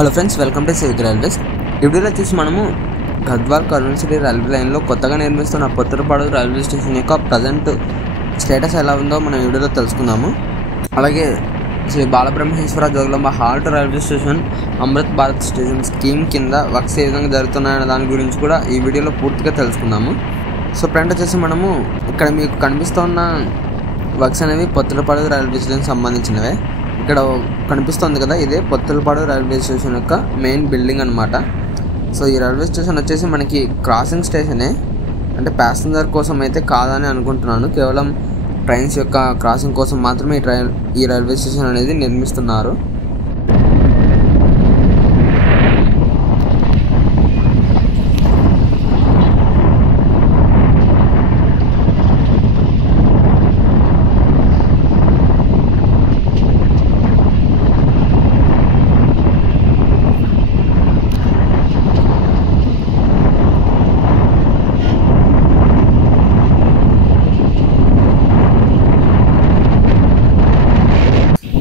Hello friends, welcome to civic railways. ఈ వీడియోలో వచ్చేసి మనము గద్వాల్ కర్నూలు సిటీ రైల్వే లైన్లో కొత్తగా నిర్మిస్తున్న పొత్తలపాడు రైల్వే స్టేషన్ యొక్క ప్రజెంట్ స్టేటస్ ఎలా ఉందో మనం ఈ వీడియోలో తెలుసుకుందాము. అలాగే Sri Balabrahmeshwara Jogulamba halt railway station Amrit Bharat station scheme కింద వర్క్స్ ఏ విధంగా జరుగుతున్నాయనే దాని గురించి కూడా ఈ వీడియోలో పూర్తిగా తెలుసుకుందాము. సో ఫ్రెండ్ వచ్చేసి మనము ఇక్కడ మీకు కనిపిస్తున్న వర్క్స్ అనేవి పొత్తలపాడు రైల్వే స్టేషన్ సంబంధించినవే. ఇక్కడ కనిపిస్తుంది కదా, ఇదే పొత్తలపాడు రైల్వే స్టేషన్ యొక్క మెయిన్ బిల్డింగ్ అనమాట. సో ఈ రైల్వే స్టేషన్ వచ్చేసి మనకి క్రాసింగ్ స్టేషనే, అంటే ప్యాసింజర్ కోసం అయితే కాదని అనుకుంటున్నాను. కేవలం ట్రైన్స్ యొక్క క్రాసింగ్ కోసం మాత్రమే ఈ రైల్వే స్టేషన్ అనేది నిర్మిస్తున్నారు.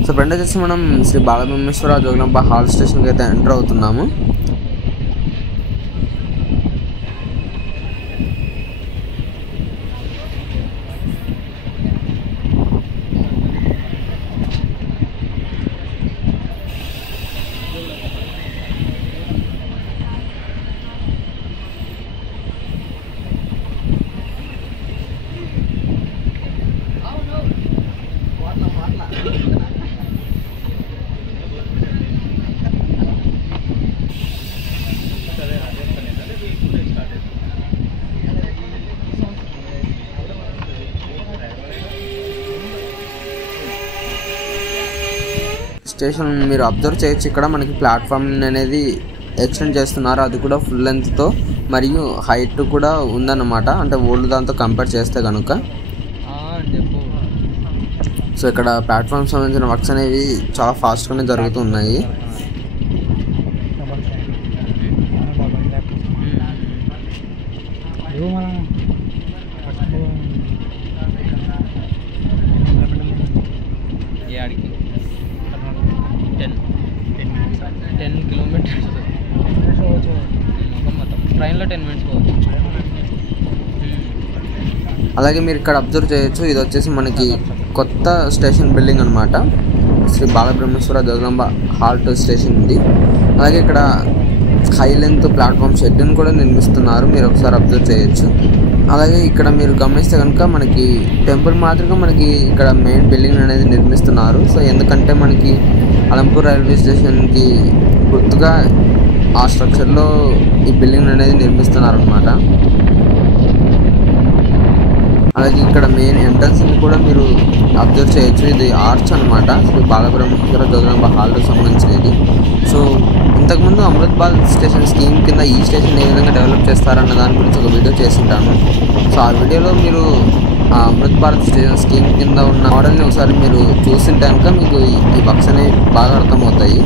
సో ఫ్రెండ్ వచ్చేసి మనం శ్రీ బాలబ్రహ్మేశ్వర జోగులాంబ హాల్ స్టేషన్కి అయితే ఎంటర్ అవుతున్నాము. స్టేషన్ మీరు అబ్జర్వ్ చేయొచ్చు, ఇక్కడ మనకి ప్లాట్ఫామ్ అనేది ఎక్స్టెండ్ చేస్తున్నారు. అది కూడా ఫుల్ లెంత్తో మరియు హైట్ కూడా ఉందన్నమాట, అంటే ఓల్డ్ దాంతో కంపేర్ చేస్తే కనుక. సో ఇక్కడ ప్లాట్ఫామ్ సంబంధించిన వర్క్స్ అనేవి చాలా ఫాస్ట్గానే జరుగుతున్నాయి. ట్రైన్లో 10 minutes పోవచ్చు. అలాగే మీరు ఇక్కడ అబ్జర్వ్ చేయొచ్చు, ఇది వచ్చేసి మనకి కొత్త స్టేషన్ బిల్డింగ్ అనమాట. శ్రీ బాలబ్రహ్మేశ్వర జోగులాంబ హాల్ట్ స్టేషన్ ఉంది. అలాగే ఇక్కడ హై లెంత్ ప్లాట్ఫామ్ షెడ్ని కూడా నిర్మిస్తున్నారు, మీరు ఒకసారి అబ్జర్వ్ చేయొచ్చు. అలాగే ఇక్కడ మీరు గమనిస్తే కనుక మనకి టెంపుల్ మాదిరిగా మనకి ఇక్కడ మెయిన్ బిల్డింగ్ అనేది నిర్మిస్తున్నారు. సో ఎందుకంటే మనకి అలంపూర్ రైల్వే స్టేషన్కి గుర్తుగా ఆ స్ట్రక్చర్లో ఈ బిల్డింగ్ అనేది నిర్మిస్తున్నారు అనమాట. అలాగే ఇక్కడ మెయిన్ ఎంట్రన్స్ కూడా మీరు అబ్జర్వ్ చేయొచ్చు, ఇది ఆర్చ్ అనమాట, శ్రీ బాలబ్రహ్మేశ్వర జోగులాంబ హాల్కి సంబంధించినది. సో ఇంతకుముందు అమృత్ భారత్ స్టేషన్ స్కీమ్ కింద ఈ స్టేషన్ ఏ విధంగా డెవలప్ చేస్తారన్న దాని గురించి ఒక వీడియో చేసింటాను. సో ఆ వీడియోలో మీరు ఆ అమృత్ భారత్ స్టేషన్ స్కీమ్ కింద ఉన్న మోడల్ని ఒకసారి మీరు చూసింటే కనుక మీకు ఈ వర్క్స్ అనేవి బాగా అర్థమవుతాయి.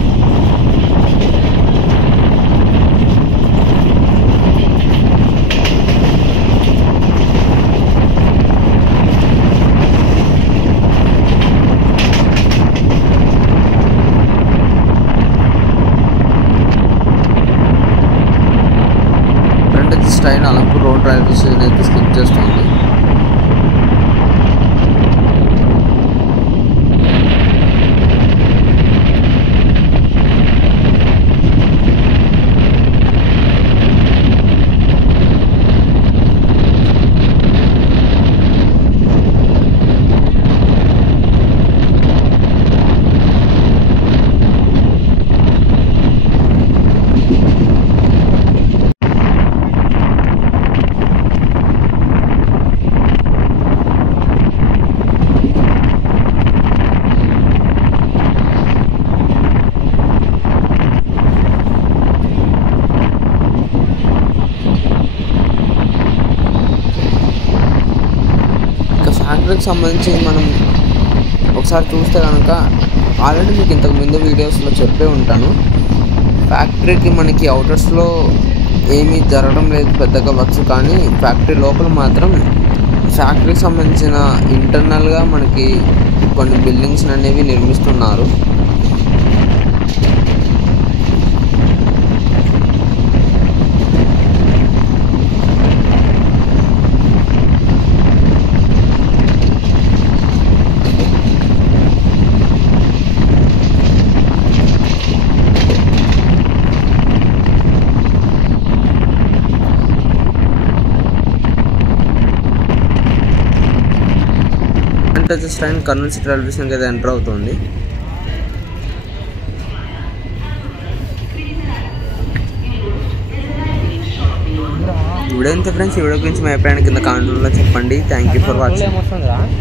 Train Alampur road railway station అయితే స్కిప్ చేస్తుంది. ఫ్యాక్టరీకి సంబంధించి మనం ఒకసారి చూస్తే కనుక ఆల్రెడీ మీకు ఇంతకు ముందు వీడియోస్లో చెప్పే ఉంటాను. ఫ్యాక్టరీకి మనకి అవుటర్స్లో ఏమీ జరగడం లేదు పెద్దగా వర్క్స్, కానీ ఫ్యాక్టరీ లోపల మాత్రం ఫ్యాక్టరీకి సంబంధించిన ఇంటర్నల్గా మనకి కొన్ని బిల్డింగ్స్ అనేవి నిర్మిస్తున్నారు. Texas train Kurnool city railway స్టేషన్కి అయితే ఎంటర్ అవుతుంది. వీడియో ఎంత ఫ్రెండ్స్, ఈ వీడియో గురించి మీ అభిప్రాయాన్ని కింద కామెంట్లో చెప్పండి. Thank you for watching.